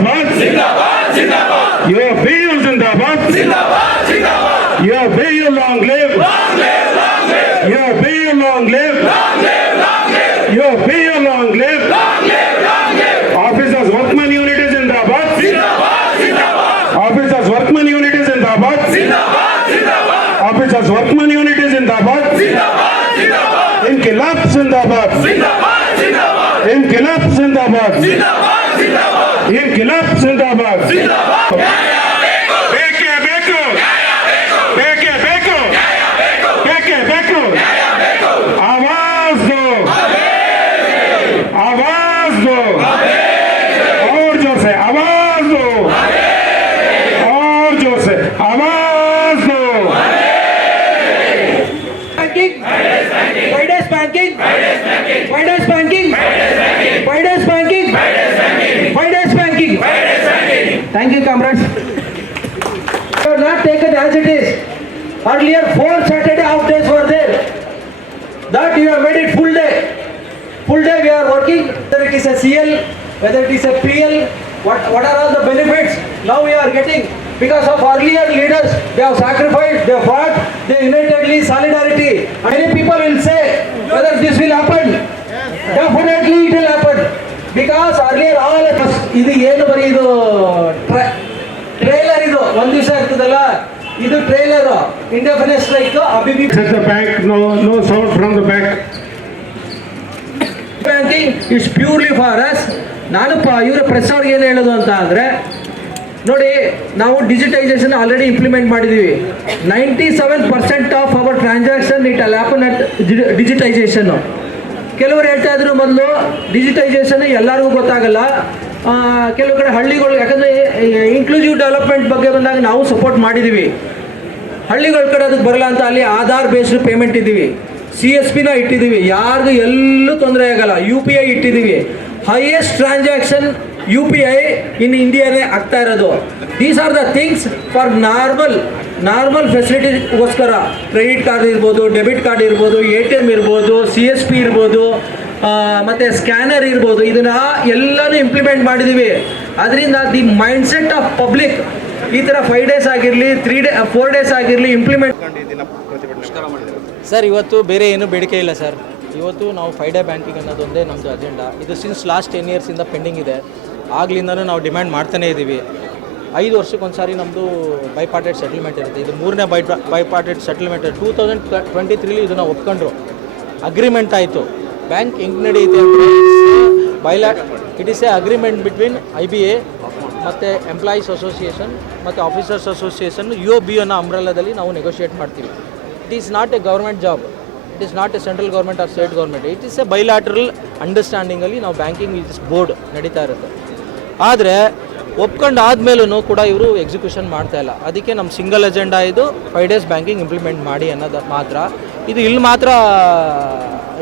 Zindabad. Zindabad, Zindabad. Your PU Zindabad. Zindabad, Zindabad. Your PU long live. Long live, long live. Your PU long live. Long live, long live. Your PU long live. Long live, long live. Officers Workman Unit is Zindabad. Zindabad, Zindabad. Officers Workman Unit is Zindabad. Zindabad, Zindabad. Officers Workman Unit is Zindabad. Zindabad, Zindabad. Inkilab Zindabad. Zindabad, Zindabad. Inkilab Zindabad. Zindabad, Zindabad. Inkilab Zindabad. Zindabad. ಬೇಕೇ ಬೇಕು. ಬೇಕೇ ಬೇಕು. ಬೇಕೇ ಬೇಕು. आवाज दो. आवाज दो. और जोर से आवाज दो. और जोर से आवाज दो. Banking. Fridays banking. Fridays banking. Fridays banking. Fridays banking. Thank you, comrades. You have not taken as it is. Earlier, 4 Saturday off days were there. That you have made it full day. Full day we are working. Whether it is a CL, whether it is a PL, what are all the benefits now we are getting because of earlier leaders. They have sacrificed, they fought, they unitedly solidarity. Many people will say whether this will happen. Definitely it will happen because earlier all ಇದು ಏನು ಬರೀ ಇದು trailer ಇದು ಒಂದು ದಿವಸ ಇರ್ತದಲ್ಲ ಇದು trailer indefinite strike ಅಬಿಬಿ Set the back. No sound from the back. Banking it's purely for us. ನಾನು ಇವರ ಪ್ರೆಸ್ ಅವ್ರಿಗೆ ಏನು ಹೇಳೋದು ಅಂತ ಅಂದರೆ ನೋಡಿ, ನಾವು ಡಿಜಿಟೈಸೇಷನ್ ಆಲ್ರೆಡಿ ಇಂಪ್ಲಿಮೆಂಟ್ ಮಾಡಿದ್ದೀವಿ. 97% ಆಫ್ ಅವರ್ ಟ್ರಾನ್ಸಾಕ್ಷನ್ ಇಟ್ ಅಲ್ ಹ್ಯಾಪನ್ ಅಟ್ ಡಿಜಿಟೈಸೇಷನ್ನು. ಕೆಲವರು ಹೇಳ್ತಾ ಇದ್ರು ಮೊದಲು ಡಿಜಿಟೈಸೇಷನ್ ಎಲ್ಲರಿಗೂ ಗೊತ್ತಾಗಲ್ಲ, ಕೆಲವು ಕಡೆ ಹಳ್ಳಿಗಳು, ಯಾಕಂದರೆ ಇನ್ಕ್ಲೂಸಿವ್ ಡೆವಲಪ್ಮೆಂಟ್ ಬಗ್ಗೆ ಬಂದಾಗ ನಾವು ಸಪೋರ್ಟ್ ಮಾಡಿದ್ದೀವಿ. ಹಳ್ಳಿಗಳ ಕಡೆ ಅದಕ್ಕೆ ಬರಲ್ಲ ಅಂತ ಅಲ್ಲಿ ಆಧಾರ್ ಬೇಸ್ಡ್ ಪೇಮೆಂಟ್ ಇದ್ದೀವಿ, CSPನ ಇಟ್ಟಿದ್ದೀವಿ, ಯಾರಿಗೂ ಎಲ್ಲೂ ತೊಂದರೆ ಆಗಲ್ಲ. UPI ಇಟ್ಟಿದ್ದೀವಿ. ಹೈಯೆಸ್ಟ್ ಟ್ರಾನ್ಸಾಕ್ಷನ್ UPI ಇನ್ ಇಂಡಿಯಾನೇ ಆಗ್ತಾ ಇರೋದು. These are the things for normal ಫೆಸಿಲಿಟಿಗೋಸ್ಕರ. ಕ್ರೆಡಿಟ್ ಕಾರ್ಡ್ ಇರ್ಬೋದು, ಡೆಬಿಟ್ ಕಾರ್ಡ್ ಇರ್ಬೋದು, ATM ಇರ್ಬೋದು, CSP ಇರ್ಬೋದು, ಮತ್ತು ಸ್ಕ್ಯಾನರ್ ಇರ್ಬೋದು, ಇದನ್ನು ಎಲ್ಲನೂ ಇಂಪ್ಲಿಮೆಂಟ್ ಮಾಡಿದ್ದೀವಿ. ಅದರಿಂದ ದಿ ಮೈಂಡ್ಸೆಟ್ ಆಫ್ ಪಬ್ಲಿಕ್ ಈ ಥರ 5 days ಆಗಿರಲಿ, 4 days ಆಗಿರಲಿ ಇಂಪ್ಲಿಮೆಂಟ್. ಸರ್, ಇವತ್ತು ಬೇರೆ ಏನೂ ಬೇಡಿಕೆ ಇಲ್ಲ ಸರ್. ಇವತ್ತು ನಾವು 5 day ಬ್ಯಾಂಕಿಂಗ್ ಅನ್ನೋದೊಂದೇ ನಮ್ಮದು ಅಜೆಂಡಾ. ಇದು ಸಿನ್ಸ್ ಲಾಸ್ಟ್ 10 yearsಯಿಂದ ಪೆಂಡಿಂಗ್ ಇದೆ. ಆಗ್ಲಿಂದನೂ ನಾವು ಡಿಮ್ಯಾಂಡ್ ಮಾಡ್ತಾನೇ ಇದ್ದೀವಿ. 5 ವರ್ಷಕ್ಕೊಂದು ಸಾರಿ ನಮ್ಮದು ಬೈಪಾರ್ಟೆಡ್ ಸೆಟಲ್ಮೆಂಟ್ ಇರುತ್ತೆ. ಇದು 3ನೇ ಬೈಪಾರ್ಟೆಡ್ ಸೆಟಲ್ಮೆಂಟ್. 2023 ಇದನ್ನು ಒಪ್ಕೊಂಡ್ರು, ಅಗ್ರಿಮೆಂಟ್ ಆಯಿತು. ಬ್ಯಾಂಕ್ ಹೆಂಗೆ ನಡೆಯುತ್ತೆ ಅಂದರೆ it is a agreement between IBA ಮತ್ತು ಎಂಪ್ಲಾಯೀಸ್ ಅಸೋಸಿಯೇಷನ್ ಮತ್ತು ಆಫೀಸರ್ಸ್ ಅಸೋಸಿಯೇಷನ್ UOB ಅನ್ನೋ ಅಂಬ್ರೆಲಾದಲ್ಲಿ ನಾವು ನೆಗೋಷಿಯೇಟ್ ಮಾಡ್ತೀವಿ. It is not a government job, it is not a central government or state government. It is a bilateral ಅಂಡರ್ಸ್ಟ್ಯಾಂಡಿಂಗಲ್ಲಿ ನಾವು banking is board ನಡೀತಾ ಇರುತ್ತೆ. ಆದರೆ ಒಪ್ಕೊಂಡು ಆದಮೇಲೂ ಕೂಡ ಇವರು ಎಕ್ಸಿಕ್ಯೂಷನ್ ಮಾಡ್ತಾಯಿಲ್ಲ. ಅದಕ್ಕೆ ನಮ್ಮ ಸಿಂಗಲ್ ಅಜೆಂಡಾ ಇದು 5 days ಬ್ಯಾಂಕಿಂಗ್ ಇಂಪ್ಲಿಮೆಂಟ್ ಮಾಡಿ ಅನ್ನೋದು ಮಾತ್ರ. ಇದು ಇಲ್ಲಿ ಮಾತ್ರ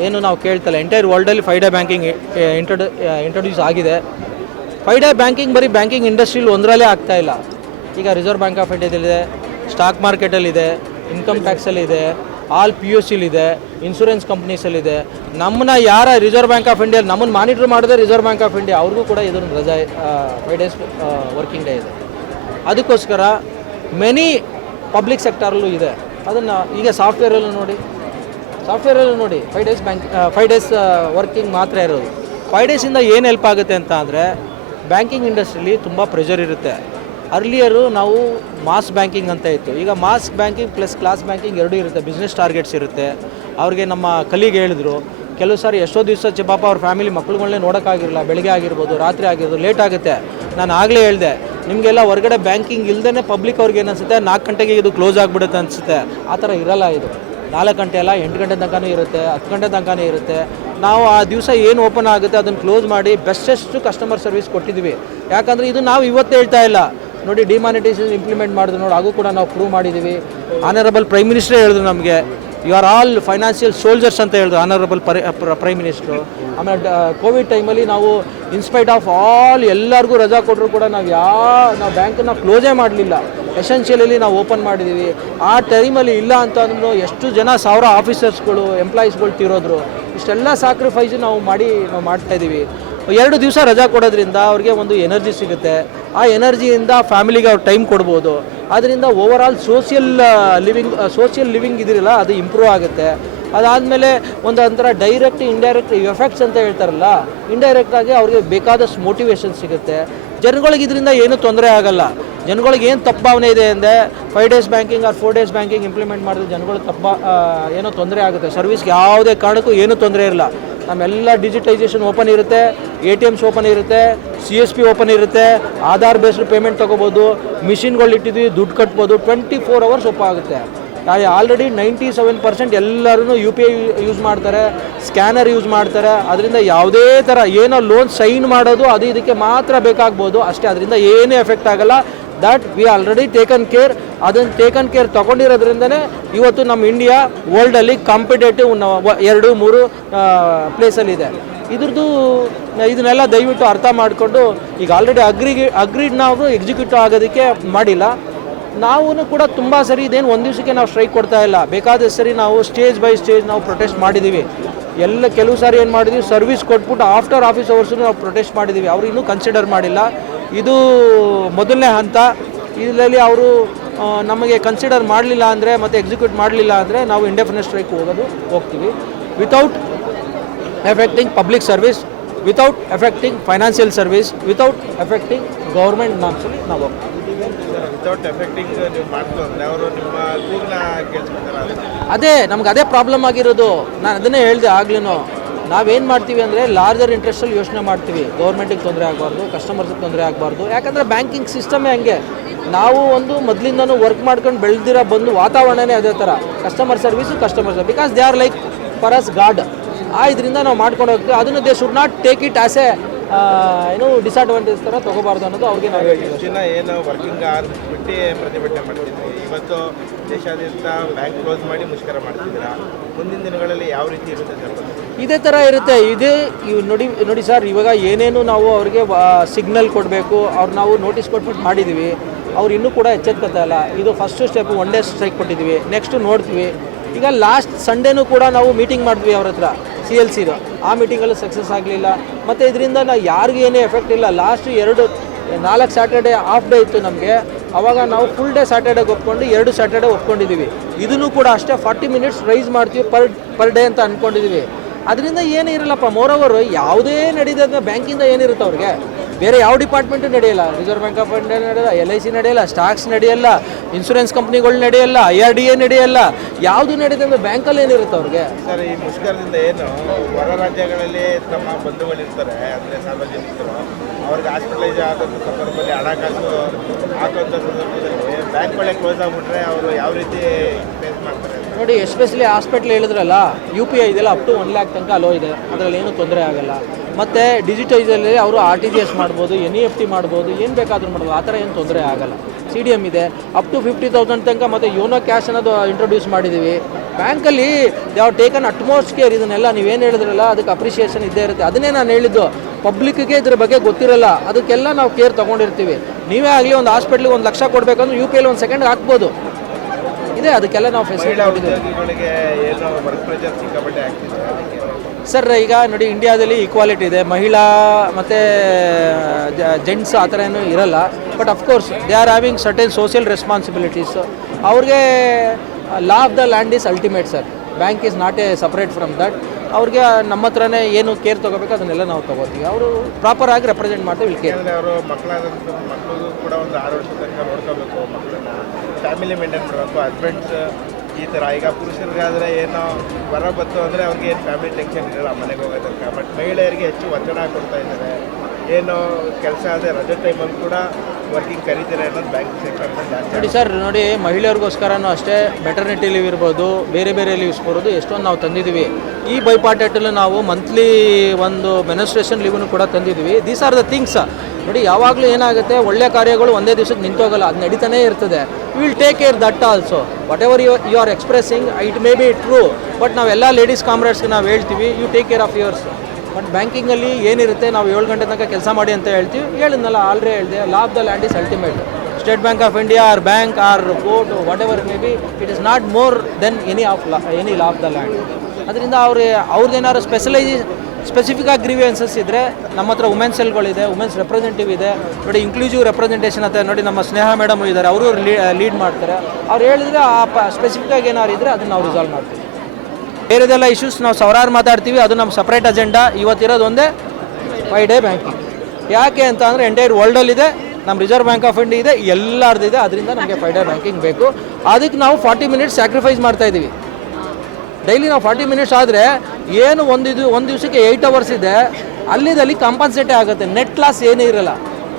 ಏನು ನಾವು ಕೇಳ್ತಲ್ಲ, ಎಂಟೈರ್ ವರ್ಲ್ಡಲ್ಲಿ 5 day ಬ್ಯಾಂಕಿಂಗ್ ಇಂಟ್ರೊಡ್ಯೂಸ್ ಆಗಿದೆ. 5 day ಬ್ಯಾಂಕಿಂಗ್ ಬರೀ ಬ್ಯಾಂಕಿಂಗ್ ಇಂಡಸ್ಟ್ರಿಲಿ ಒಂದರಲ್ಲೇ ಆಗ್ತಾಯಿಲ್ಲ. ಈಗ ರಿಸರ್ವ್ ಬ್ಯಾಂಕ್ ಆಫ್ ಇಂಡಿಯಾದಲ್ಲಿದೆ, ಸ್ಟಾಕ್ ಮಾರ್ಕೆಟಲ್ಲಿದೆ, ಇನ್ಕಮ್ ಟ್ಯಾಕ್ಸಲ್ಲಿದೆ, ಆಲ್ POCಲಿದೆ, ಇನ್ಶೂರೆನ್ಸ್ ಕಂಪ್ನೀಸಲ್ಲಿದೆ. ನಮ್ಮನ್ನ ಯಾರ ರಿಸರ್ವ್ ಬ್ಯಾಂಕ್ ಆಫ್ ಇಂಡಿಯಾ ನಮ್ಮನ್ನು ಮಾನಿಟ್ರ್ ಮಾಡಿದ್ರೆ ರಿಸರ್ವ್ ಬ್ಯಾಂಕ್ ಆಫ್ ಇಂಡಿಯಾ ಅವ್ರಿಗೂ ಕೂಡ ಇದನ್ನು ರಜಾ 5 days ವರ್ಕಿಂಗ್ ಡೇ ಇದೆ. ಅದಕ್ಕೋಸ್ಕರ ಮೆನಿ ಪಬ್ಲಿಕ್ ಸೆಕ್ಟರಲ್ಲೂ ಇದೆ. ಅದನ್ನು ಈಗ ಸಾಫ್ಟ್ವೇರಲ್ಲೂ ನೋಡಿ 5 days ವರ್ಕಿಂಗ್ ಮಾತ್ರ ಇರೋದು. 5 daysಯಿಂದ ಏನು ಹೆಲ್ಪ್ ಆಗುತ್ತೆ ಅಂತ ಅಂದರೆ ಬ್ಯಾಂಕಿಂಗ್ ಇಂಡಸ್ಟ್ರಿಲಿ ತುಂಬ ಪ್ರೆಷರ್ ಇರುತ್ತೆ. ಅರ್ಲಿಯರು ನಾವು ಮಾಸ್ ಬ್ಯಾಂಕಿಂಗ್ ಅಂತ ಇತ್ತು. ಈಗ mass banking plus class banking ಎರಡೂ ಇರುತ್ತೆ. ಬಿಸ್ನೆಸ್ ಟಾರ್ಗೆಟ್ಸ್ ಇರುತ್ತೆ. ಅವ್ರಿಗೆ ನಮ್ಮ ಕಲೀಗ್ ಹೇಳಿದ್ರು, ಕೆಲವು ಸಾರಿ ಎಷ್ಟೋ ದಿವಸ ಪಾಪ ಅವ್ರ ಫ್ಯಾಮಿಲಿ ಮಕ್ಳುಗಳನ್ನೇ ನೋಡೋಕ್ಕಾಗಿರಲ್ಲ, ಬೆಳಗ್ಗೆ ಆಗಿರ್ಬೋದು, ರಾತ್ರಿ ಆಗಿರ್ಬೋದು, ಲೇಟ್ ಆಗುತ್ತೆ. ನಾನು ಆಗಲೇ ಹೇಳಿದೆ, ನಿಮಗೆಲ್ಲ ಹೊರಗಡೆ ಬ್ಯಾಂಕಿಂಗ್ ಇಲ್ಲದೇ ಪಬ್ಲಿಕ್ ಅವ್ರಿಗೆ ಏನು ಅನಿಸುತ್ತೆ, 4 ಗಂಟೆಗೆ ಇದು ಕ್ಲೋಸ್ ಆಗಿಬಿಡುತ್ತೆ ಅನಿಸುತ್ತೆ. ಆ ಥರ ಇರಲ್ಲ. ಇದು 4 ಗಂಟೆ ಅಲ್ಲ, 8 ಗಂಟೆ ತನಕನೂ ಇರುತ್ತೆ, 10 ಗಂಟೆ ತನಕನೂ ಇರುತ್ತೆ. ನಾವು ಆ ದಿವಸ ಏನು ಓಪನ್ ಆಗುತ್ತೆ ಅದನ್ನು ಕ್ಲೋಸ್ ಮಾಡಿ ಬೆಸ್ಟೆಸ್ಟ್ ಕಸ್ಟಮರ್ ಸರ್ವಿಸ್ ಕೊಟ್ಟಿದ್ದೀವಿ. ಯಾಕಂದರೆ ಇದು ನಾವು ಇವತ್ತು ಹೇಳ್ತಾ ಇಲ್ಲ, ನೋಡಿ ಡಿಮಾನಿಟೈಸೇಷನ್ ಇಂಪ್ಲಿಮೆಂಟ್ ಮಾಡಿದ್ರು ನೋಡಿ, ಹಾಗೂ ಕೂಡ ನಾವು ಪ್ರೂವ್ ಮಾಡಿದ್ದೀವಿ. ಆನರಬಲ್ ಪ್ರೈಮ್ ಮಿನಿಸ್ಟ್ರೇ ಹೇಳಿದ್ರು ನಮಗೆ, you are all financial soldiers ಅಂತ ಹೇಳಿದ್ರು ಆನರಬಲ್ ಪ್ರೈಮ್ ಮಿನಿಸ್ಟ್ರು. ಆಮೇಲೆ ಕೋವಿಡ್ ಟೈಮಲ್ಲಿ ನಾವು ಇನ್ಸ್ಪೈಟ್ ಆಫ್ ಆಲ್ ಎಲ್ಲರಿಗೂ ರಜಾ ಕೊಟ್ಟರು ಕೂಡ ನಾವು ಬ್ಯಾಂಕನ್ನು ಕ್ಲೋಸೇ ಮಾಡಲಿಲ್ಲ. ಎಸೆನ್ಷಿಯಲಲ್ಲಿ ನಾವು ಓಪನ್ ಮಾಡಿದ್ದೀವಿ. ಆ ಟೈಮಲ್ಲಿ ಇಲ್ಲ ಅಂತ ಅಂದ್ರೂ ಎಷ್ಟು ಜನ 1000 ಆಫೀಸರ್ಸ್ಗಳು ಎಂಪ್ಲಾಯೀಸ್ಗಳು ತೀರೋದ್ರು. ಇಷ್ಟೆಲ್ಲ ಸ್ಯಾಕ್ರಿಫೈಸು ನಾವು ಮಾಡ್ತಾಯಿದ್ದೀವಿ. 2 ದಿವಸ ರಜಾ ಕೊಡೋದ್ರಿಂದ ಅವ್ರಿಗೆ ಒಂದು ಎನರ್ಜಿ ಸಿಗುತ್ತೆ. ಆ ಎನರ್ಜಿಯಿಂದ ಫ್ಯಾಮಿಲಿಗೆ ಅವ್ರು ಟೈಮ್ ಕೊಡ್ಬೋದು. ಅದರಿಂದ ಓವರಾಲ್ ಸೋಷಿಯಲ್ ಲಿವಿಂಗ್ ಇದಿರಲ್ಲ ಅದು ಇಂಪ್ರೂವ್ ಆಗುತ್ತೆ. ಅದಾದಮೇಲೆ ಒಂಥರ ಡೈರೆಕ್ಟ್ ಇಂಡೈರೆಕ್ಟ್ ಎಫೆಕ್ಟ್ಸ್ ಅಂತ ಹೇಳ್ತಾರಲ್ಲ, ಇಂಡೈರೆಕ್ಟಾಗಿ ಅವ್ರಿಗೆ ಬೇಕಾದಷ್ಟು ಮೋಟಿವೇಶನ್ ಸಿಗುತ್ತೆ. ಜನಗಳಿಗೆ ಇದರಿಂದ ಏನೂ ತೊಂದರೆ ಆಗಲ್ಲ. ಜನಗಳಿಗೆ ಏನು ತಪ್ಪು ಭಾವನೆ ಇದೆ ಅಂದರೆ 5 days banking or 4 days banking implement ಮಾಡಿದ್ರೆ ಜನಗಳಿಗೆ ಏನೋ ತೊಂದರೆ ಆಗುತ್ತೆ. ಸರ್ವಿಸ್ಗೆ ಯಾವುದೇ ಕಾರಣಕ್ಕೂ ಏನೂ ತೊಂದರೆ ಇರಲ್ಲ. ನಮ್ಮೆಲ್ಲ ಡಿಜಿಟೈಸೇಷನ್ ಓಪನ್ ಇರುತ್ತೆ, ATMs ಓಪನ್ ಇರುತ್ತೆ, CSP ಓಪನ್ ಇರುತ್ತೆ, ಆಧಾರ್ ಬೇಸ್ಡ್ ಪೇಮೆಂಟ್ ತೊಗೋಬೋದು, ಮಿಷಿನ್ಗಳು ಇಟ್ಟಿದ್ವಿ, ದುಡ್ಡು ಕಟ್ಬೋದು, 24 hours ಓಪನ್ ಆಗುತ್ತೆ. ಆಲ್ರೆಡಿ 97% ಎಲ್ಲರೂ UPI ಯೂಸ್ ಮಾಡ್ತಾರೆ, ಸ್ಕ್ಯಾನರ್ ಯೂಸ್ ಮಾಡ್ತಾರೆ. ಅದರಿಂದ ಯಾವುದೇ ಥರ ಏನೋ ಲೋನ್ ಸೈನ್ ಮಾಡೋದು ಅದು ಇದಕ್ಕೆ ಮಾತ್ರ ಬೇಕಾಗ್ಬೋದು ಅಷ್ಟೇ. ಅದರಿಂದ ಏನೂ ಎಫೆಕ್ಟ್ ಆಗಲ್ಲ. That we already taken care. ಅದನ್ನು ಟೇಕನ್ ಕೇರ್ ತೊಗೊಂಡಿರೋದ್ರಿಂದನೇ ಇವತ್ತು ನಮ್ಮ ಇಂಡಿಯಾ ವರ್ಲ್ಡಲ್ಲಿ ಕಾಂಪಿಟೇಟಿವ್ 2-3 ಪ್ಲೇಸಲ್ಲಿದೆ. ಇದನ್ನೆಲ್ಲ ದಯವಿಟ್ಟು ಅರ್ಥ ಮಾಡಿಕೊಂಡು ಈಗ ಆಲ್ರೆಡಿ ಅಗ್ರಿಡ್ ನಾವು ಎಕ್ಸಿಕ್ಯೂಟಿವ್ ಆಗೋದಕ್ಕೆ ಮಾಡಿಲ್ಲ. ನಾವು ಕೂಡ ತುಂಬ ಸರಿ ಇದೇನು ಒಂದು ದಿವಸಕ್ಕೆ ನಾವು ಸ್ಟ್ರೈಕ್ ಕೊಡ್ತಾ ಇಲ್ಲ. ಬೇಕಾದ ಸರಿ ನಾವು ಸ್ಟೇಜ್ ಬೈ ಸ್ಟೇಜ್ ನಾವು ಪ್ರೊಟೆಸ್ಟ್ ಮಾಡಿದ್ದೀವಿ. ಕೆಲವು ಸಾರಿ ಏನು ಮಾಡಿದ್ವಿ, ಸರ್ವಿಸ್ ಕೊಟ್ಬಿಟ್ಟು ಆಫ್ಟರ್ ಆಫೀಸ್ ಅವರ್ಸು ನಾವು ಪ್ರೊಟೆಸ್ಟ್ ಮಾಡಿದ್ದೀವಿ. ಅವರು ಇನ್ನೂ ಕನ್ಸಿಡರ್ ಮಾಡಿಲ್ಲ. ಇದು ಮೊದಲನೇ ಹಂತ. ಇದರಲ್ಲಿ ಅವರು ನಮಗೆ ಕನ್ಸಿಡರ್ ಮಾಡಲಿಲ್ಲ ಅಂದರೆ ಮತ್ತು ಎಕ್ಸಿಕ್ಯೂಟ್ ಮಾಡಲಿಲ್ಲ ಅಂದರೆ ನಾವು ಇಂಡೆಫಿನೆಟ್ ಸ್ಟ್ರೈಕ್ ಹೋಗ್ತೀವಿ without affecting public service, without affecting financial service, without affecting government ನಾಮ್ಸಲ್ಲಿ ನಾವು ಹೋಗ್ತೀವಿ. ವಿತೌಟ್ ಎಫೆಕ್ಟಿಂಗ್ ನೀವು ಮಾಡ್ತು ಅಂದರೆ ಅವರು ನಿಮ್ಮ ಕೂಗನ್ನ ಕೇಳಿಸ್ಕೊತಾರೆ. ಅದೇ ಪ್ರಾಬ್ಲಮ್ ಆಗಿರೋದು. ನಾನು ಅದನ್ನೇ ಹೇಳಿದೆ ಆಗ್ಲೂ. ನಾವೇನು ಮಾಡ್ತೀವಿ ಅಂದರೆ ಲಾರ್ಜರ್ ಇಂಟ್ರೆಸ್ಟಲ್ಲಿ ಯೋಚನೆ ಮಾಡ್ತೀವಿ. ಗೌರ್ಮೆಂಟಿಗೆ ತೊಂದರೆ ಆಗಬಾರ್ದು, ಕಸ್ಟಮರ್ಸಿಗೆ ತೊಂದರೆ ಆಗಬಾರ್ದು. ಯಾಕಂದರೆ ಬ್ಯಾಂಕಿಂಗ್ ಸಿಸ್ಟಮೇ ಹಂಗೆ. ನಾವು ಒಂದು ಮೊದಲಿಂದನೂ ವರ್ಕ್ ಮಾಡ್ಕೊಂಡು ಬೆಳೆದಿರೋ ಬಂದು ವಾತಾವರಣನೇ ಅದೇ ಥರ. Customer service because they are like for us god. ಇದರಿಂದ ನಾವು ಮಾಡ್ಕೊಂಡು ಹೋಗ್ತೀವಿ. ಅದನ್ನು they should not take it as A disadvantage ಥರ ತೊಗೋಬಾರ್ದು ಅನ್ನೋದು ಅವ್ರಿಗೆ ನಾವು ಹೇಳ್ತೀವಿ. ದಿನ ಏನು ವರ್ಕಿಂಗ್ ಅವರ್ಸ್ ಬಿಟ್ಟು ಪ್ರತಿಭಟನೆ ಮಾಡ್ತಿದ್ವಿ. ಇವತ್ತು ದೇಶಾದ್ಯಂತ ಬ್ಯಾಂಕ್ ಕ್ಲೋಸ್ ಮಾಡಿ ಮುಷ್ಕರ ಮಾಡ್ತಿದ್ದೀರಾ. ಮುಂದಿನ ದಿನಗಳಲ್ಲಿ ಯಾವ ರೀತಿ ಇರುತ್ತೆ ಸರ್? ಇದೇ ಥರ ಇರುತ್ತೆ. ನೋಡಿ ಸರ್, ಇವಾಗ ಏನೇನು ನಾವು ಅವ್ರಿಗೆ ಸಿಗ್ನಲ್ ಕೊಡಬೇಕು, ನಾವು ನೋಟಿಸ್ ಕೊಟ್ಬಿಟ್ಟು ಮಾಡಿದ್ದೀವಿ. ಅವ್ರು ಇನ್ನೂ ಕೂಡ ಎಚ್ಚೆತ್ಕೊತಾ ಇಲ್ಲ. ಇದು ಫಸ್ಟು ಸ್ಟೆಪ್, 1 day ಸ್ಟ್ರೈಕ್ ಕೊಟ್ಟಿದ್ದೀವಿ. ನೆಕ್ಸ್ಟು ನೋಡ್ತೀವಿ. ಈಗ ಲಾಸ್ಟ್ ಸಂಡೇನೂ ಕೂಡ ನಾವು ಮೀಟಿಂಗ್ ಮಾಡಿದ್ವಿ ಅವ್ರ ಹತ್ರ, CLCದು. ಆ ಮೀಟಿಂಗಲ್ಲೂ ಸಕ್ಸಸ್ ಆಗಲಿಲ್ಲ. ಮತ್ತು ಇದರಿಂದ ಯಾರಿಗೂ ಏನೇ ಎಫೆಕ್ಟ್ ಇಲ್ಲ. ಲಾಸ್ಟ್ 4 ಸ್ಯಾಟರ್ಡೇ ಹಾಫ್ ಡೇ ಇತ್ತು ನಮಗೆ. ಆವಾಗ ನಾವು ಫುಲ್ ಡೇ ಸ್ಯಾಟರ್ಡೇಗೆ ಒಪ್ಕೊಂಡು 2 ಸ್ಯಾಟರ್ಡೇ ಒಪ್ಕೊಂಡಿದ್ದೀವಿ. ಇದನ್ನು ಕೂಡ ಅಷ್ಟೇ 40 minutes ರೈಸ್ ಮಾಡ್ತೀವಿ ಪರ್ ಡೇ ಅಂತ ಅಂದ್ಕೊಂಡಿದ್ದೀವಿ. ಅದರಿಂದ ಏನೂ ಇರಲ್ಲಪ್ಪ. ಮೋರೋವರು ಯಾವುದೇ ನಡೀತದೆ ಬ್ಯಾಂಕಿಂದ ಏನಿರುತ್ತೆ ಅವ್ರಿಗೆ, ಬೇರೆ ಯಾವ ಡಿಪಾರ್ಟ್ಮೆಂಟು ನಡೆಯಲ್ಲ. ರಿಸರ್ವ್ ಬ್ಯಾಂಕ್ ಆಫ್ ಇಂಡಿಯಾ ನಡೆಯಲ್ಲ, LIC ನಡೆಯಲ್ಲ, ಸ್ಟಾಕ್ಸ್ ನಡೆಯಲ್ಲ, ಇನ್ಶೂರೆನ್ಸ್ ಕಂಪ್ನಿಗಳು ನಡೆಯಲ್ಲ, IRDA ನಡೆಯಲ್ಲ. ಯಾವುದು ನಡೀತದೆ ಅಂದರೆ ಬ್ಯಾಂಕಲ್ಲಿ ಏನಿರುತ್ತೆ ಅವ್ರಿಗೆ. ಸರ್, ಈ ಮುಷ್ಕರದಿಂದ ಏನು ಹೊರ ರಾಜ್ಯಗಳಲ್ಲಿ ತಮ್ಮ ಬಂಧುಗಳಿರ್ತಾರೆ, ಅಂದರೆ ಸಾರ್ವಜನಿಕರು, ಅವ್ರಿಗೆ ಹಾಸ್ಪಿಟಲೈಸ್ ಆದಂಥ ಸಂದರ್ಭದಲ್ಲಿ ಹಣಕಾಸು ಹಾಕುವಂಥ ಸಂದರ್ಭದಲ್ಲಿ ಬ್ಯಾಂಕ್ಗಳೇ ಕ್ಲೋಸ್ ಆಗಿಬಿಟ್ರೆ ಅವರು ಯಾವ ರೀತಿ ಫೇಸ್ ಮಾಡ್ತಾರೆ? ನೋಡಿ, ಎಸ್ಪೆಷಲಿ ಹಾಸ್ಪಿಟ್ಲ್ ಹೇಳಿದ್ರಲ್ಲ, UPI ಇದೆಲ್ಲ ಅಪ್ ಟು 1 lakh ತನಕ ಅಲೋ ಇದೆ. ಅದರಲ್ಲಿ ಏನೂ ತೊಂದರೆ ಆಗಲ್ಲ. ಮತ್ತು ಡಿಜಿಟೈಸಲ್ಲಿ ಅವರು RTGS ಮಾಡ್ಬೋದು, NEFT ಮಾಡ್ಬೋದು, ಏನು ಬೇಕಾದರೂ ಮಾಡ್ಬೋದು. ಆ ಥರ ಏನು ತೊಂದರೆ ಆಗಲ್ಲ. CDM ಇದೆ, ಅಪ್ ಟು 50,000 ತನಕ. ಮತ್ತು ಯೋನೋ ಕ್ಯಾಶ್ ಅನ್ನೋದು ಇಂಟ್ರೊಡ್ಯೂಸ್ ಮಾಡಿದ್ದೀವಿ. ಬ್ಯಾಂಕಲ್ಲಿ they have taken utmost care. ಇದನ್ನೆಲ್ಲ ನೀವೇನು ಹೇಳಿದ್ರಲ್ಲ, ಅದಕ್ಕೆ ಅಪ್ರಿಷಿಯೇಷನ್ ಇದ್ದೇ ಇರುತ್ತೆ. ಅದನ್ನೇ ನಾನು ಹೇಳಿದ್ದು, ಪಬ್ಲಿಕ್ಗೆ ಇದ್ರ ಬಗ್ಗೆ ಗೊತ್ತಿರಲ್ಲ. ಅದಕ್ಕೆಲ್ಲ ನಾವು ಕೇರ್ ತೊಗೊಂಡಿರ್ತೀವಿ. ನೀವೇ ಆಗಲಿ ಒಂದು ಹಾಸ್ಪಿಟ್ಲಿಗೆ 1 ಲಕ್ಷ ಕೊಡಬೇಕಂದ್ರೆ UPI 1 ಸೆಕೆಂಡ್ ಹಾಕ್ಬೋದು. ಇದೆ, ಅದಕ್ಕೆಲ್ಲ ನಾವು ಫೆಸಿಲಿಟಿ ಉದ್ಯೋಗಿಗಳಿಗೆ ಏನು ವರ್ಕ್ ಪ್ರೆಷರ್ ಸಿಕ್ಕಾಪಟ್ಟೆ ಆಗ್ತಿದೆ ಸರ್. ಈಗ ನೋಡಿ, ಇಂಡಿಯಾದಲ್ಲಿ ಈಕ್ವಾಲಿಟಿ ಇದೆ. ಮಹಿಳಾ ಮತ್ತು ಜೆಂಟ್ಸ್ ಆ ಥರ ಏನೂ ಇರಲ್ಲ. But of course they are having certain social responsibilities. ಅವ್ರಿಗೆ law of the land is ultimate sir. Bank is not a separate from that. ಅವ್ರಿಗೆ ನಮ್ಮ ಹತ್ರನೇ ಏನು ಕೇರ್ ತೊಗೋಬೇಕು ಅದನ್ನೆಲ್ಲ ನಾವು ತೊಗೋತೀವಿ. ಅವರು ಪ್ರಾಪರ್ ಆಗಿ ರೆಪ್ರೆಸೆಂಟ್ ಮಾಡ್ತೀವಿ. ಇಲ್ಲಿ ಕೇರ್ ಅವರು ಮಕ್ಕಳಿಗೂ ಕೂಡ ಒಂದು 6 ವರ್ಷ ತನಕ ನೋಡ್ಕೋಬೇಕು. ಮಕ್ಕಳನ್ನ ಫ್ಯಾಮಿಲಿ ಮೇಂಟೈನ್ ಮಾಡಬೇಕು. ಹಸ್ಬೆಂಡ್ಸ್ ಈ ಥರ. ಈಗ ಪುರುಷರಿಗಾದರೆ ಏನೋ ಹೊರ ಬಂತು ಅಂದರೆ ಅವ್ರಿಗೆ ಏನು ಫ್ಯಾಮಿಲಿ ಟೆನ್ಷನ್ ಇರಲ್ಲ ಮನೆಗೆ ಹೋಗೋದಕ್ಕೆ. ಬಟ್ ಮಹಿಳೆಯರಿಗೆ ಹೆಚ್ಚು ಒತ್ತಡ ಕೊಡ್ತಾ ಇದ್ದಾರೆ. ಏನೋ ಕೆಲಸ ಆದರೆ ರಜೆ ಟೈಮಲ್ಲಿ ಕೂಡ ವರ್ಕಿಂಗ್ ಕರೀತಾರೆ ಅನ್ನೋದು ಬ್ಯಾಂಕ್ ಸೆಕ್ಟರ್ನಲ್ಲಿ ಜಾಸ್ತಿ. ನೋಡಿ ಸರ್, ನೋಡಿ, ಮಹಿಳೆಯರಿಗೋಸ್ಕರನೂ ಅಷ್ಟೇ ಮೆಟರ್ನಿಟಿ ಲೀವ್ ಇರ್ಬೋದು, ಬೇರೆ ಬೇರೆ ಲೀವ್ಸ್ ಬರೋದು ಎಷ್ಟೊಂದು ನಾವು ತಂದಿದ್ದೀವಿ. ಈ ಬೈಪಾರ್ಟೇಟಲ್ಲಿ ನಾವು ಮಂತ್ಲಿ ಒಂದು ಮೆನ್ಸ್ಟ್ರೇಷನ್ ಲೀವ್ನು ಕೂಡ ತಂದಿದ್ದೀವಿ. These are the things. ನೋಡಿ, ಯಾವಾಗಲೂ ಏನಾಗುತ್ತೆ, ಒಳ್ಳೆ ಕಾರ್ಯಗಳು ಒಂದೇ ದಿವಸಕ್ಕೆ ನಿಂತೋಗಲ್ಲ, ಅದು ನಡೀತಾನೇ ಇರ್ತದೆ. Will take care that also. Whatever you are expressing, it may be true. But ನಾವೆಲ್ಲ ಲೇಡೀಸ್ ಕಾಮ್ರೇಡ್ಸ್ಗೆ ನಾವು ಹೇಳ್ತೀವಿ, you take care of yours. But ಬ್ಯಾಂಕಿಂಗಲ್ಲಿ ಏನಿರುತ್ತೆ, ನಾವು 7 ಗಂಟೆ ತನಕ ಕೆಲಸ ಮಾಡಿ ಅಂತ ಹೇಳ್ತೀವಿ. ಹೇಳಿದ್ನಲ್ಲ, ಆಲ್ರೆಡಿ ಹೇಳಿದೆ, law of the land is ultimate. State Bank of India or bank or court whatever may be, it is not more than any law of the land. ಅದರಿಂದ ಅವ್ರದ್ದೇನಾದ್ರು ಸ್ಪೆಸಿಫಿಕ್ಕಾಗಿ ಗ್ರೀವಿಯನ್ಸಸ್ ಇದ್ದರೆ ನಮ್ಮ ಹತ್ರ ವುಮೆನ್ಸ್ ಸೆಲ್ಗಳಿದೆ, ವುಮೆನ್ಸ್ ರೆಪ್ರೆಸೆಂಟೇಟಿವ್ ಇದೆ ನೋಡಿ, inclusive representation ಅಂತ ನೋಡಿ ನಮ್ಮ ಸ್ನೇಹ ಮೇಡಮ್ ಇದ್ದಾರೆ, ಅವರು ಲೀಡ್ ಮಾಡ್ತಾರೆ. ಅವ್ರು ಹೇಳಿದ್ರೆ ಆ ಸ್ಪೆಸಿಫಿಕ್ಕಾಗಿ ಏನಾದ್ರು ಇದ್ದರೆ ಅದನ್ನು ನಾವು ರಿಸಾಲ್ವ್ ಮಾಡ್ತೀವಿ. ಬೇರೆದೆಲ್ಲ ಇಶ್ಯೂಸ್ ನಾವು ಸಾವಿರಾರು ಮಾತಾಡ್ತೀವಿ, ಅದು ನಮ್ಮ ಸಪ್ರೇಟ್ ಅಜೆಂಡಾ. ಇವತ್ತಿರೋದು ಒಂದೇ 5 ಡೇ ಬ್ಯಾಂಕಿಂಗ್. ಯಾಕೆ ಅಂತ ಅಂದರೆ ಎಂಟೈರ್ ವರ್ಲ್ಡಲ್ಲಿದೆ, ನಮ್ಮ ರಿಸರ್ವ್ ಬ್ಯಾಂಕ್ ಆಫ್ ಇಂಡಿಯಾ ಇದೆ, ಎಲ್ಲರದಿದೆ. ಅದರಿಂದ ನಮಗೆ 5 ಡೇ ಬ್ಯಾಂಕಿಂಗ್ ಬೇಕು. ಅದಕ್ಕೆ ನಾವು 40 ಮಿನಿಟ್ಸ್ ಸ್ಯಾಕ್ರಿಫೈಸ್ ಮಾಡ್ತಾಯಿದ್ದೀವಿ. ಡೈಲಿ ನಾವು 40 ಮಿನಿಟ್ಸ್ ಆದರೆ ಏನು ಒಂದು ದಿವಸಕ್ಕೆ 8 ಅವರ್ಸ್ ಇದೆ, ಅಲ್ಲಿ ಕಾಂಪನ್ಸೇಟೇ ಆಗುತ್ತೆ, ನೆಟ್ ಲಾಸ್ ಏನೂ ಇರಲ್ಲ.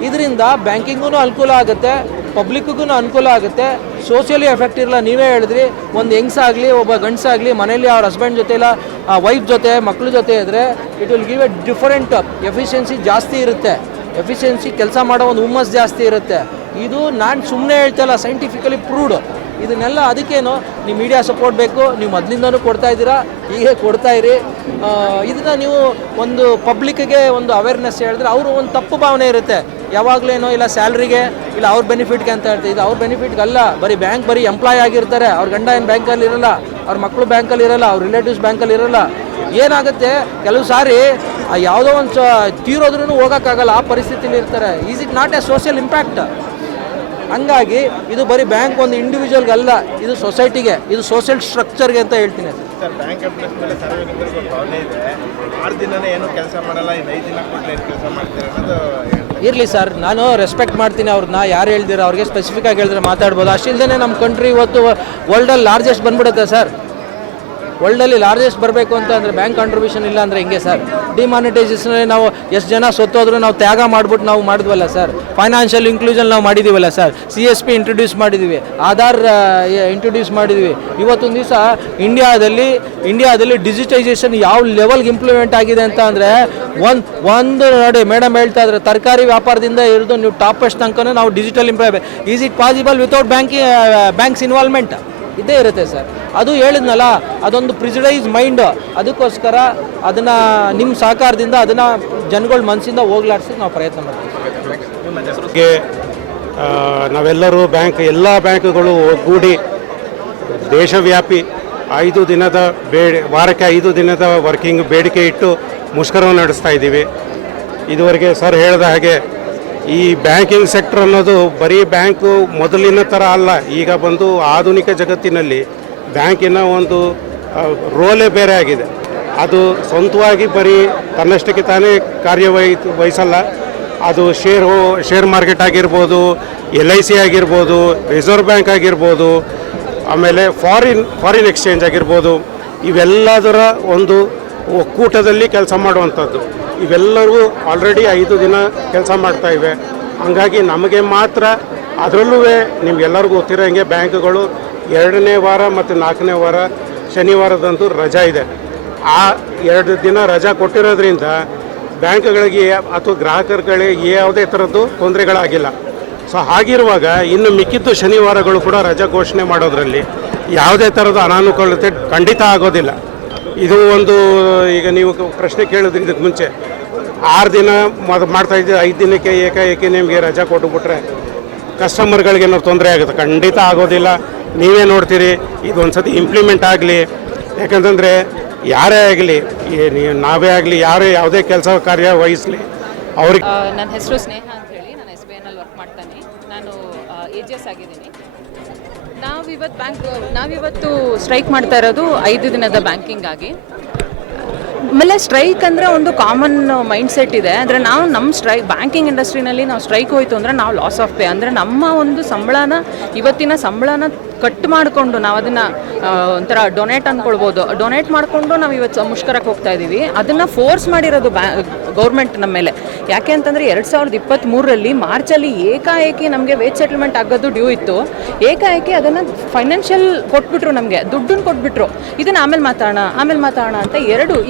ಇದರಿಂದ ಬ್ಯಾಂಕಿಂಗೂ ಅನುಕೂಲ ಆಗುತ್ತೆ, ಪಬ್ಲಿಕ್ಕಿಗೂ ಅನುಕೂಲ ಆಗುತ್ತೆ, ಸೋಷಿಯಲಿ ಎಫೆಕ್ಟ್ ಇರಲ್ಲ. ನೀವೇ ಹೇಳಿದ್ರಿ, ಒಂದು ಹೆಂಗ್ಸಾಗಲಿ ಒಬ್ಬ ಗಂಡಸಾಗಲಿ ಮನೇಲಿ ಅವ್ರ ಹಸ್ಬೆಂಡ್ ಜೊತೆ ಇಲ್ಲ ವೈಫ್ ಜೊತೆ ಮಕ್ಕಳ ಜೊತೆ ಇದ್ದರೆ it will give A different efficiency ಜಾಸ್ತಿ ಇರುತ್ತೆ. ಎಫಿಷಿಯನ್ಸಿ ಕೆಲಸ ಮಾಡೋ ಒಂದು ಹುಮ್ಮಸ್ ಜಾಸ್ತಿ ಇರುತ್ತೆ. ಇದು ನಾನು ಸುಮ್ಮನೆ ಹೇಳ್ತಲ್ಲ, ಸೈಂಟಿಫಿಕಲಿ ಪ್ರೂವ್ಡ್. ಇದನ್ನೆಲ್ಲ ಅದಕ್ಕೇನು ನೀವು ಮೀಡಿಯಾ ಸಪೋರ್ಟ್ ಬೇಕು, ನೀವು ಮೊದಲಿಂದನೂ ಕೊಡ್ತಾ ಇದ್ದೀರಾ, ಹೀಗೆ ಕೊಡ್ತಾಯಿರಿ. ಇದನ್ನು ನೀವು ಒಂದು ಪಬ್ಲಿಕ್ಕಿಗೆ ಒಂದು ಅವೇರ್ನೆಸ್ ಹೇಳಿದ್ರೆ ಅವರು ಒಂದು ತಪ್ಪು ಭಾವನೆ ಇರುತ್ತೆ, ಯಾವಾಗಲೇನೋ ಇಲ್ಲ ಸ್ಯಾಲ್ರಿಗೆ ಇಲ್ಲ ಅವ್ರ ಬೆನಿಫಿಟ್ಗೆ ಅಂತ ಹೇಳ್ತೀವಿ. ಇದು ಅವ್ರ ಬೆನಿಫಿಟ್ಗಲ್ಲ, ಬರೀ ಎಂಪ್ಲಾಯ್ ಆಗಿರ್ತಾರೆ. ಅವ್ರ ಗಂಡ ಏನು ಬ್ಯಾಂಕಲ್ಲಿ ಇರೋಲ್ಲ, ಅವ್ರ ಮಕ್ಕಳು ಬ್ಯಾಂಕಲ್ಲಿ ಇರೋಲ್ಲ, ಅವ್ರ ರಿಲೇಟಿವ್ಸ್ ಬ್ಯಾಂಕಲ್ಲಿ ಇರೋಲ್ಲ. ಏನಾಗುತ್ತೆ ಕೆಲವು ಸಾರಿ ಯಾವುದೋ ಒಂದು ತೀರೋದ್ರೂ ಹೋಗೋಕ್ಕಾಗಲ್ಲ, ಆ ಪರಿಸ್ಥಿತಿಲಿ ಇರ್ತಾರೆ. Is it not A social impact? ಹಂಗಾಗಿ ಇದು ಬರೀ ಬ್ಯಾಂಕ್ ಒಂದು ಇಂಡಿವಿಜುವಲ್ಗಲ್ಲ, ಇದು ಸೊಸೈಟಿಗೆ, ಇದು ಸೋಷಿಯಲ್ ಸ್ಟ್ರಕ್ಚರ್ಗೆ ಅಂತ ಹೇಳ್ತೀನಿ. ಸರ್, ಬ್ಯಾಂಕ್ ಎಂಪ್ಲಾಯ್ಸ್ ಮೇಲೆ ಸಾರ್ವಜನಿಕರಿಗೂ ಭಾವನೆ ಇದೆ, 6 ದಿನನೇ ಏನೂ ಕೆಲಸ ಮಾಡಲ್ಲ, ಇನ್ನು 5 ದಿನ ಕೊಟ್ಟರೆ ಏನು ಕೆಲಸ ಮಾಡ್ತಾರೆ ಅನ್ನೋದು ಇರಲಿ ಸರ್, ನಾನು ರೆಸ್ಪೆಕ್ಟ್ ಮಾಡ್ತೀನಿ ಅವ್ರನ್ನ. ಯಾರು ಹೇಳ್ದಿರ ಅವ್ರಿಗೆ ಸ್ಪೆಸಿಫಿಕ್ಕಾಗಿ ಹೇಳಿದ್ರೆ ಮಾತಾಡ್ಬೋದು. ಅಷ್ಟಿಲ್ದೇ ನಮ್ಮ ಕಂಟ್ರಿ ಇವತ್ತು ವರ್ಲ್ಡಲ್ಲಿ ಲಾರ್ಜೆಸ್ಟ್ ಬಂದ್ಬಿಡುತ್ತೆ ಸರ್. ವರ್ಲ್ಡಲ್ಲಿ ಲಾರ್ಜೆಸ್ಟ್ ಬರಬೇಕು ಅಂತ ಅಂದರೆ ಬ್ಯಾಂಕ್ ಕಾಂಟ್ರಿಬ್ಯೂಷನ್ ಇಲ್ಲ ಅಂದರೆ ಹೆಂಗೆ ಸರ್? ಡಿಮಾನಿಟೈಸೇಷನಲ್ಲಿ ನಾವು ಎಷ್ಟು ಜನ ಸೊತ್ತೋದ್ರೂ ನಾವು ತ್ಯಾಗ ಮಾಡಿಬಿಟ್ಟು ನಾವು ಮಾಡಿದ್ವಲ್ಲ ಸರ್. ಫೈನಾನ್ಷಿಯಲ್ ಇನ್ಕ್ಲೂಷನ್ ನಾವು ಮಾಡಿದ್ದೀವಲ್ಲ ಸರ್. CSP ಇಂಟ್ರೊಡ್ಯೂಸ್ ಮಾಡಿದ್ದೀವಿ, ಆಧಾರ್ ಇಂಟ್ರೊಡ್ಯೂಸ್ ಮಾಡಿದ್ವಿ. ಇವತ್ತೊಂದು ದಿವಸ ಇಂಡಿಯಾದಲ್ಲಿ ಡಿಜಿಟೈಸೇಷನ್ ಯಾವ ಲೆವೆಲ್ಗೆ ಇಂಪ್ಲಿಮೆಂಟ್ ಆಗಿದೆ ಅಂತ ಅಂದರೆ ಒಂದು ನೋಡಿ ಮೇಡಮ್ ಹೇಳ್ತಾ ಇದ್ದಾರೆ, ತರಕಾರಿ ವ್ಯಾಪಾರದಿಂದ ಹಿಡಿದು ನೀವು ಟಾಪೆಸ್ಟ್ ತನಕ ನಾವು digital is it possible without banks involvement? ಇದ್ದೇ ಇರುತ್ತೆ ಸರ್. ಅದು ಹೇಳಿದ್ನಲ್ಲ, ಅದೊಂದು ಪ್ರಿಜುಡೈಸ್ ಮೈಂಡ್. ಅದಕ್ಕೋಸ್ಕರ ಅದನ್ನು ನಿಮ್ಮ ಸಹಕಾರದಿಂದ ಅದನ್ನು ಜನಗಳ ಮನಸ್ಸಿಂದ ಹೋಗ್ಲಾಡ್ಸಿ ನಾವು ಪ್ರಯತ್ನ ಮಾಡ್ತೀವಿ. ನಾವೆಲ್ಲರೂ ಎಲ್ಲ ಬ್ಯಾಂಕ್ಗಳು ಒಗ್ಗೂಡಿ ದೇಶವ್ಯಾಪಿ 5 ದಿನದ ವಾರಕ್ಕೆ 5 ದಿನದ ವರ್ಕಿಂಗ್ ಬೇಡಿಕೆ ಇಟ್ಟು ಮುಷ್ಕರವನ್ನು ನಡೆಸ್ತಾ ಇದ್ದೀವಿ. ಇದುವರೆಗೆ ಸರ್ ಹೇಳಿದ ಹಾಗೆ ಈ ಬ್ಯಾಂಕಿಂಗ್ ಸೆಕ್ಟರ್ ಅನ್ನೋದು ಬರೀ ಬ್ಯಾಂಕು ಮೊದಲಿನ ಥರ ಅಲ್ಲ. ಈಗ ಬಂದು ಆಧುನಿಕ ಜಗತ್ತಿನಲ್ಲಿ ಬ್ಯಾಂಕಿನ ಒಂದು ರೋಲೇ ಬೇರೆ ಆಗಿದೆ. ಅದು ಸ್ವಂತವಾಗಿ ಬರೀ ತನ್ನಷ್ಟಕ್ಕೆ ತಾನೇ ವಹಿಸಲ್ಲ. ಅದು ಶೇರ್ ಮಾರ್ಕೆಟ್ ಆಗಿರ್ಬೋದು, LIC ಆಗಿರ್ಬೋದು, ರಿಸರ್ವ್ ಬ್ಯಾಂಕ್ ಆಗಿರ್ಬೋದು, ಆಮೇಲೆ ಫಾರಿನ್ ಎಕ್ಸ್ಚೇಂಜ್ ಆಗಿರ್ಬೋದು, ಇವೆಲ್ಲದರ ಒಂದು ಒಕ್ಕೂಟದಲ್ಲಿ ಕೆಲಸ ಮಾಡುವಂಥದ್ದು. ಇವೆಲ್ಲರೂ ಆಲ್ರೆಡಿ 5 ದಿನ ಕೆಲಸ ಮಾಡ್ತಾ ಇವೆ. ಹಂಗಾಗಿ ನಮಗೆ ಮಾತ್ರ, ಅದರಲ್ಲೂ ನಿಮ್ಗೆಲ್ಲರಿಗೂ ಗೊತ್ತಿರೋಂಗೆ ಬ್ಯಾಂಕ್ಗಳು 2ನೇ ವಾರ ಮತ್ತು 4ನೇ ವಾರ ಶನಿವಾರದಂದು ರಜಾ ಇದೆ. ಆ 2 ದಿನ ರಜಾ ಕೊಟ್ಟಿರೋದ್ರಿಂದ ಬ್ಯಾಂಕ್ಗಳಿಗೆ ಅಥವಾ ಗ್ರಾಹಕರುಗಳಿಗೆ ಯಾವುದೇ ಥರದ್ದು ತೊಂದರೆಗಳಾಗಿಲ್ಲ. ಸೊ ಹಾಗಿರುವಾಗ ಇನ್ನು ಮಿಕ್ಕಿದ್ದು ಶನಿವಾರಗಳು ಕೂಡ ರಜಾ ಘೋಷಣೆ ಮಾಡೋದ್ರಲ್ಲಿ ಯಾವುದೇ ಥರದ ಅನಾನುಕೂಲತೆ ಖಂಡಿತ ಆಗೋದಿಲ್ಲ. ಇದು ಒಂದು, ಈಗ ನೀವು ಪ್ರಶ್ನೆ ಕೇಳಿದ್ರಿ ಇದಕ್ಕೆ ಮುಂಚೆ, 6 ದಿನ ಮಾಡ್ತಾಯಿದ್ದೆ, 5 ದಿನಕ್ಕೆ ಏಕಾಏಕಿ ನಿಮಗೆ ರಜಾ ಕೊಟ್ಟುಬಿಟ್ರೆ ಕಸ್ಟಮರ್ಗಳಿಗೆ ಏನಾದ್ರು ತೊಂದರೆ ಆಗುತ್ತೆ? ಖಂಡಿತ ಆಗೋದಿಲ್ಲ. ನೀವೇ ನೋಡ್ತೀರಿ, ಇದೊಂದು ಸತಿ ಇಂಪ್ಲಿಮೆಂಟ್ ಆಗಲಿ. ಯಾಕಂತಂದರೆ ಯಾರೇ ಆಗಲಿ, ನಾವೇ ಆಗಲಿ, ಯಾರೇ ಯಾವುದೇ ಕೆಲಸ ಕಾರ್ಯ ವಹಿಸಲಿ ಅವ್ರಿಗೆ. ನನ್ನ ಹೆಸರು ಸ್ನೇಹ ಅಂತ ಹೇಳಿ, ನಾನು SBIನಲ್ಲಿ ವರ್ಕ್ ಮಾಡ್ತಾನೆ. ನಾನು AGS ಆಗಿದ್ದೀನಿ. ನಾವಿವತ್ತು ಸ್ಟ್ರೈಕ್ ಮಾಡ್ತಾ ಇರೋದು 5 ದಿನದ ಬ್ಯಾಂಕಿಂಗ್ ಆಗಿ. ಆಮೇಲೆ ಸ್ಟ್ರೈಕ್ ಅಂದರೆ ಒಂದು ಕಾಮನ್ ಮೈಂಡ್ ಸೆಟ್ ಇದೆ. ಅಂದರೆ ನಾವು ನಮ್ಮ ಬ್ಯಾಂಕಿಂಗ್ ಇಂಡಸ್ಟ್ರಿನಲ್ಲಿ ನಾವು ಸ್ಟ್ರೈಕ್ ಹೋಯಿತು ಅಂದರೆ ನಾವು ಲಾಸ್ ಆಫ್ ಪೇ, ಅಂದರೆ ನಮ್ಮ ಒಂದು ಇವತ್ತಿನ ಸಂಬಳನ ಕಟ್ ಮಾಡಿಕೊಂಡು ನಾವು ಅದನ್ನು ಒಂಥರ ಡೊನೇಟ್ ಅಂದ್ಕೊಳ್ಬೋದು. ಡೊನೇಟ್ ಮಾಡಿಕೊಂಡು ನಾವು ಇವತ್ತು ಮುಷ್ಕರಕ್ಕೆ ಹೋಗ್ತಾ ಇದ್ದೀವಿ. ಅದನ್ನು ಫೋರ್ಸ್ ಮಾಡಿರೋದು ಗೌರ್ಮೆಂಟ್ ನಮ್ಮ ಮೇಲೆ. ಯಾಕೆ ಅಂತಂದರೆ 2023ರಲ್ಲಿ ಮಾರ್ಚಲ್ಲಿ ಏಕಾಏಕಿ ನಮಗೆ ವೇಜ್ ಸೆಟಲ್ಮೆಂಟ್ ಆಗೋದು ಡ್ಯೂ ಇತ್ತು. ಏಕಾಏಕಿ ಅದನ್ನು ಫೈನಾನ್ಷಿಯಲ್ ಕೊಟ್ಬಿಟ್ರು, ನಮಗೆ ದುಡ್ಡನ್ನು ಕೊಟ್ಬಿಟ್ರು. ಇದನ್ನು ಆಮೇಲೆ ಮಾತಾಡೋಣ ಅಂತ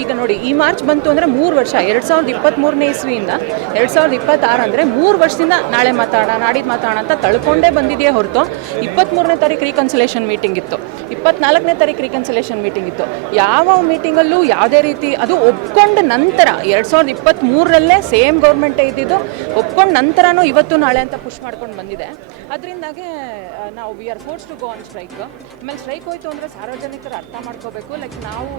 ಈಗ ನೋಡಿ, ಈ ಮಾರ್ಚ್ ಬಂತು ಅಂದರೆ 3 ವರ್ಷ, 2023ನೇ ಇಸ್ವಿಯಿಂದ 2026 ಅಂದರೆ 3 ವರ್ಷದಿಂದ ನಾಳೆ ಮಾತಾಡೋಣ ನಾಡಿದ್ದು ಮಾತಾಡೋಣ ಅಂತ ತಳ್ಕೊಂಡೇ ಬಂದಿದೆಯೇ ಹೊರತು 23ನೇ ತಾರೀಕು ರೀಕನ್ಸಿಲೇಷನ್ ಮೀಟಿಂಗ್ ಇತ್ತು, 24ನೇ ತಾರೀಕು ರೀಕನ್ಸಿಲೇಷನ್ ಮೀಟಿಂಗ್ ಇತ್ತು. ಯಾವ ಮೀಟಿಂಗಲ್ಲೂ ಯಾವುದೇ ರೀತಿ ಅದು ಒಪ್ಕೊಂಡ ನಂತರ 2023ರಲ್ಲೇ ಸೇಮ್ ಗೌರ್ಮೆಂಟೇ ಇದ್ದಿದ್ದು, ಒಪ್ಕೊಂಡ ನಂತರನೂ ಇವತ್ತು ನಾಳೆ ಅಂತ ಪುಷ್ ಮಾಡ್ಕೊಂಡು ಬಂದಿದೆ. ಅದರಿಂದಾಗೆ ನಾವು we are force to go on strike. ಆಮೇಲೆ ಸ್ಟ್ರೈಕ್ ಹೋಯ್ತು ಅಂದರೆ ಸಾರ್ವಜನಿಕರು ಅರ್ಥ ಮಾಡ್ಕೋಬೇಕು, ಲೈಕ್ ನಾವು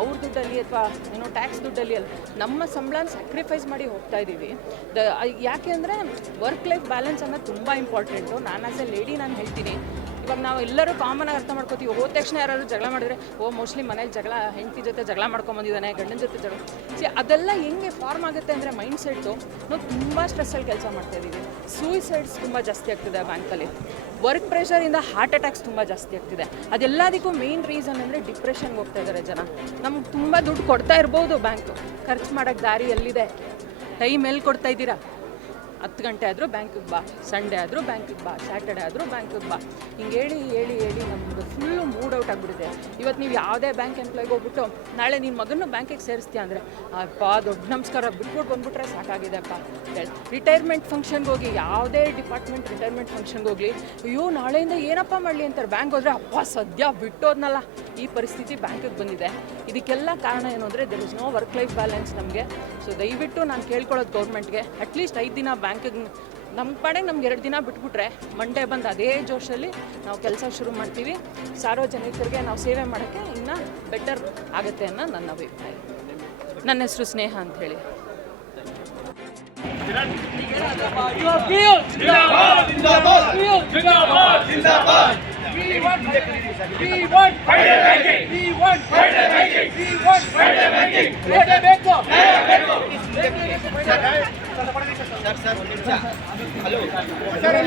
ಅವ್ರ ದುಡ್ಡಲ್ಲಿ ಅಥವಾ ಏನೋ ಟ್ಯಾಕ್ಸ್ ದುಡ್ಡಲ್ಲಿ ನಮ್ಮ ಸಂಬಳನ ಸ್ಯಾಕ್ರಿಫೈಸ್ ಮಾಡಿ ಹೋಗ್ತಾ ಇದ್ದೀವಿ. ಯಾಕೆ ಅಂದರೆ ವರ್ಕ್ ಲೈಫ್ ಬ್ಯಾಲೆನ್ಸ್ ಅನ್ನೋದು ತುಂಬ ಇಂಪಾರ್ಟೆಂಟು. ನಾನು ಆಸ್ ಎ ಲೇಡಿ ನಾನು ಹೇಳ್ತೀನಿ, ಇವಾಗ ನಾವು ಎಲ್ಲರೂ ಕಾಮನಾಗಿ ಅರ್ಥ ಮಾಡ್ಕೋತೀವಿ. ಹೋದ ತಕ್ಷಣ ಯಾರಾದ್ರು ಜಗಳ ಮಾಡಿದ್ರೆ ಮೋಸ್ಟ್ಲಿ ಮನೇಲಿ ಜಗಳ, ಹೆಂಡತಿ ಜೊತೆ ಜಗಳ ಮಾಡ್ಕೊಂಬಂದಿದ್ದಾನೆ, ಗಂಡನ ಜೊತೆ ಜಗಳ. ಅದೆಲ್ಲ ಹೆಂಗೆ ಫಾರ್ಮ್ ಆಗುತ್ತೆ ಅಂದರೆ ಮೈಂಡ್ ಸೆಟ್ಟು ನಾವು ತುಂಬ ಸ್ಟ್ರೆಸ್ಸಲ್ಲಿ ಕೆಲಸ ಮಾಡ್ತಾಯಿದ್ದೀವಿ. ಸೂಯಿಸೈಡ್ಸ್ ತುಂಬ ಜಾಸ್ತಿ ಆಗ್ತಿದೆ ಬ್ಯಾಂಕಲ್ಲಿ. ವರ್ಕ್ ಪ್ರೆಷರಿಂದ ಹಾರ್ಟ್ ಅಟ್ಯಾಕ್ಸ್ ತುಂಬ ಜಾಸ್ತಿ ಆಗ್ತಿದೆ. ಅದೆಲ್ಲದಕ್ಕೂ ಮೇನ್ ರೀಸನ್ ಅಂದರೆ ಡಿಪ್ರೆಷನ್ಗೆ ಹೋಗ್ತಾ ಇದ್ದಾರೆ ಜನ. ನಮ್ಗೆ ತುಂಬ ದುಡ್ಡು ಕೊಡ್ತಾ ಇರ್ಬೋದು ಬ್ಯಾಂಕು, ಖರ್ಚು ಮಾಡೋಕ್ಕೆ ದಾರಿ ಎಲ್ಲಿದೆ? ಟೈಮ್ ಎಲ್ಲಿ ಕೊಡ್ತಾ ಇದ್ದೀರಾ? 10 ಗಂಟೆ ಆದರೂ ಬ್ಯಾಂಕಿಗೆ ಬಾ, ಸಂಡೇ ಆದರೂ ಬ್ಯಾಂಕಿಗೆ ಬಾ, ಸ್ಯಾಟರ್ಡೆ ಆದರೂ ಬ್ಯಾಂಕಿಗೆ ಬಾ. ಹಿಂಗೆ ಹೇಳಿ ನಮ್ಮದು ಫುಲ್ಲು ಮೂಡ್ ಔಟ್ ಆಗಿಬಿಟ್ಟಿದೆ. ಇವತ್ತು ನೀವು ಯಾವುದೇ ಬ್ಯಾಂಕ್ ಎಂಪ್ಲಾಯ್ಗೆ ಹೋಗ್ಬಿಟ್ಟು ನಾಳೆ ನಿನ್ನ ಮಗನೂ ಬ್ಯಾಂಕಿಗೆ ಸೇರಿಸ್ತೀಯ ಅಂದರೆ ಅಪ್ಪ ದೊಡ್ಡ ನಮಸ್ಕಾರ ಬಿಟ್ಬಿಟ್ಟು ಬಂದುಬಿಟ್ರೆ ಸಾಕಾಗಿದೆ ಅಪ್ಪ ಹೇಳಿ. ರಿಟೈರ್ಮೆಂಟ್ ಫಂಕ್ಷನ್ಗೆ ಹೋಗಿ, ಯಾವುದೇ ಡಿಪಾರ್ಟ್ಮೆಂಟ್ ರಿಟೈರ್ಮೆಂಟ್ ಫಂಕ್ಷನ್ಗೆ ಹೋಗಲಿ, ಅಯ್ಯೋ ನಾಳೆಯಿಂದ ಏನಪ್ಪ ಮಾಡಲಿ ಅಂತಾರೆ. ಬ್ಯಾಂಕ್ ಹೋದರೆ ಅಪ್ಪ ಸದ್ಯ ಬಿಟ್ಟೋದ್ನಲ್ಲ, ಈ ಪರಿಸ್ಥಿತಿ ಬ್ಯಾಂಕಿಗೆ ಬಂದಿದೆ. ಇದಕ್ಕೆಲ್ಲ ಕಾರಣ ಏನು ಅಂದರೆ there is no work life balance ನಮಗೆ. ಸೊ ದಯವಿಟ್ಟು ನಾನು ಕೇಳ್ಕೊಳ್ಳೋದು ಗೌರ್ಮೆಂಟ್ಗೆ, ಅಟ್ಲೀಸ್ಟ್ 5 ದಿನ ಬ್ಯಾಂಕಿಗೆ ನಮ್ಮ ಪಾಡೆಗೆ ನಮ್ಗೆ 2 ದಿನ ಬಿಟ್ಬಿಟ್ರೆ ಮಂಡೇ ಬಂದು ಅದೇ ಜೋಶಲ್ಲಿ ನಾವು ಕೆಲಸ ಶುರು ಮಾಡ್ತೀವಿ. ಸಾರ್ವಜನಿಕರಿಗೆ ನಾವು ಸೇವೆ ಮಾಡೋಕ್ಕೆ ಇನ್ನೂ ಬೆಟರ್ ಆಗುತ್ತೆ ಅನ್ನೋ ನನ್ನ ಅಭಿಪ್ರಾಯ. ನನ್ನ ಹೆಸರು ಸ್ನೇಹ ಅಂತ ಹೇಳಿ. ಸರ್